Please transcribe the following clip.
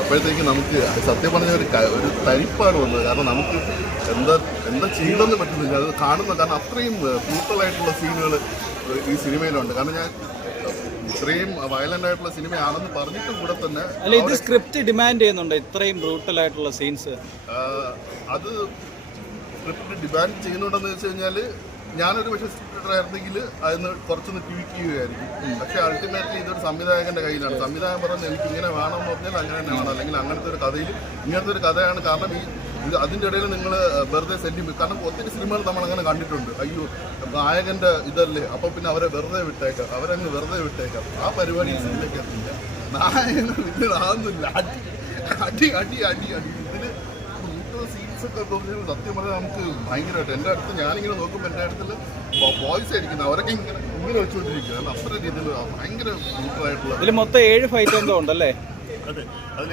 അപ്പോഴത്തേക്ക് നമുക്ക് സത്യം പറഞ്ഞ ഒരു തരിപ്പാണ് വന്നത്. കാരണം നമുക്ക് എന്താ എന്താ ചെയ്യണമെന്ന് പറ്റുന്നില്ല. അത് കാണുന്ന കാരണം അത്രയും ബ്രൂട്ടലായിട്ടുള്ള സീനുകൾ ഈ സിനിമയിലുണ്ട്. കാരണം ഞാൻ ഇത്രയും വയലന്റ് ആയിട്ടുള്ള സിനിമയാണെന്ന് പറഞ്ഞിട്ടും കൂടെ തന്നെ അല്ല, ഇത് സ്ക്രിപ്റ്റ് ഡിമാൻഡ് ചെയ്യുന്നുണ്ട് ഇത്രയും ബ്രൂട്ടൽ ആയിട്ടുള്ള സീൻസ്. അത് സ്ക്രിപ്റ്റ് ഡിമാൻഡ് ചെയ്യുന്നുണ്ടെന്ന് വെച്ച് കഴിഞ്ഞാൽ ഞാനൊരു പക്ഷേ സ്ക്രിപ്റ്റ് ആയിരുന്നെങ്കിൽ അതിന് കുറച്ചൊന്ന് ട്വീക്കുകയായിരിക്കും. പക്ഷേ അൾട്ടിമേറ്റ്ലി ഇതൊരു സംവിധായകൻ്റെ കയ്യിലാണ്. സംവിധായകൻ പറഞ്ഞാൽ എനിക്ക് ഇങ്ങനെ വേണമെന്ന് പറഞ്ഞാൽ അങ്ങനെ തന്നെ വേണം, അല്ലെങ്കിൽ അങ്ങനത്തെ ഒരു കഥയിൽ ഇങ്ങനത്തെ ഒരു കഥയാണ്. കാരണം ഇത് അതിൻ്റെ ഇടയിൽ നിങ്ങൾ വെറുതെ സെൻറ്റിമെൻറ്റ്, കാരണം ഒത്തിരി സിനിമകൾ നമ്മളങ്ങനെ കണ്ടിട്ടുണ്ട്. അയ്യോ നായകൻ്റെ ഇതല്ലേ, അപ്പോൾ പിന്നെ അവരെ വെറുതെ വിട്ടേക്കാം, അവരങ്ങ് വെറുതെ വിട്ടേക്കാം. ആ പരിപാടി ഈ സിനിമയ്ക്ക് എത്തില്ല. നായകൻ ഇതിൽ ആകുന്നില്ല, അടി അടി അടി അടി അടി ഇതിൽ സീൻസൊക്കെ തോന്നിയാൽ സത്യം പറഞ്ഞാൽ നമുക്ക് ഭയങ്കരമായിട്ട് എൻ്റെ അടുത്ത് ഞാനിങ്ങനെ നോക്കുമ്പോൾ എൻ്റെ അടുത്തിൽ ബോയ്സ് ആയിരിക്കുന്നത് അവരൊക്കെ ഇങ്ങനെ ഇങ്ങനെ വെച്ചുകൊണ്ടിരിക്കുക. കാരണം അത്ര രീതിയിൽ ഭയങ്കര ബ്രൂട്ടലായിട്ടുള്ള ഇതിൽ മൊത്തം 7 ഫൈറ്റ് എന്തോ ഉണ്ടല്ലേ? അതെ.